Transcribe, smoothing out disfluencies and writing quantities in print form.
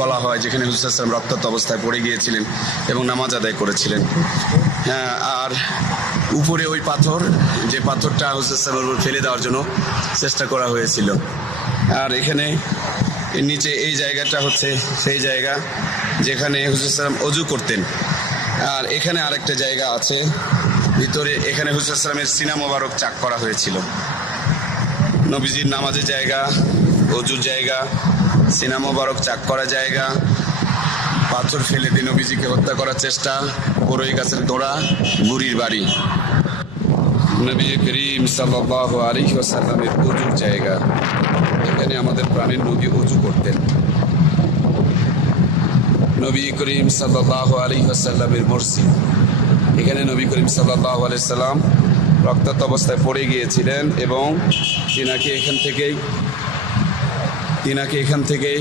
বলা হয়, যেখানে হুজুর সাল্লাল্লাহু আলাইহি ওয়াসাল্লাম রক্তাক্ত অবস্থায় পড়ে গিয়েছিলেন এবং নামাজ আদায় করেছিলেন। হ্যাঁ, আর উপরে ওই পাথর, যে পাথরটা হুজুর সাল্লাল্লাহু আলাইহি ওয়াসাল্লামের উপর ফেলে দেওয়ার জন্য চেষ্টা করা হয়েছিল। আর এখানে এর নিচে এই জায়গাটা হচ্ছে সেই জায়গা যেখানে হুজুর সাল্লাল্লাহু আলাইহি ওয়াসাল্লাম অজু করতেন। আর এখানে আরেকটা জায়গা আছে ভিতরে, এখানে হুজুর সাল্লাল্লাহু আলাইহি ওয়াসাল্লামের সিনা মোবারক চাক করা হয়েছিল। নবীজির নামাজের জায়গা, অজুর জায়গা, সিনা মোবারক চাক করা জায়গা, পাথর ফেলে দিয়ে নবীজিকে হত্যা করার চেষ্টা, বড়ই গাছের গোড়া, বুড়ির বাড়ি, নবী করিম সাল্লাল্লাহু আলাইহি ওয়াসাল্লামের অজুর জায়গা। এখানে আমাদের প্রাণের নবী অজু করতেন। নবী করিম সাল্লাল্লাহু আলাইহি ওয়াসাল্লামের মসজিদ, এখানে নবী করিম সাল্লাল্লাহু আলাইহি সাল্লাম রক্তাক্ত অবস্থায় পড়ে গিয়েছিলেন এবং তিনাকে এখান থেকেই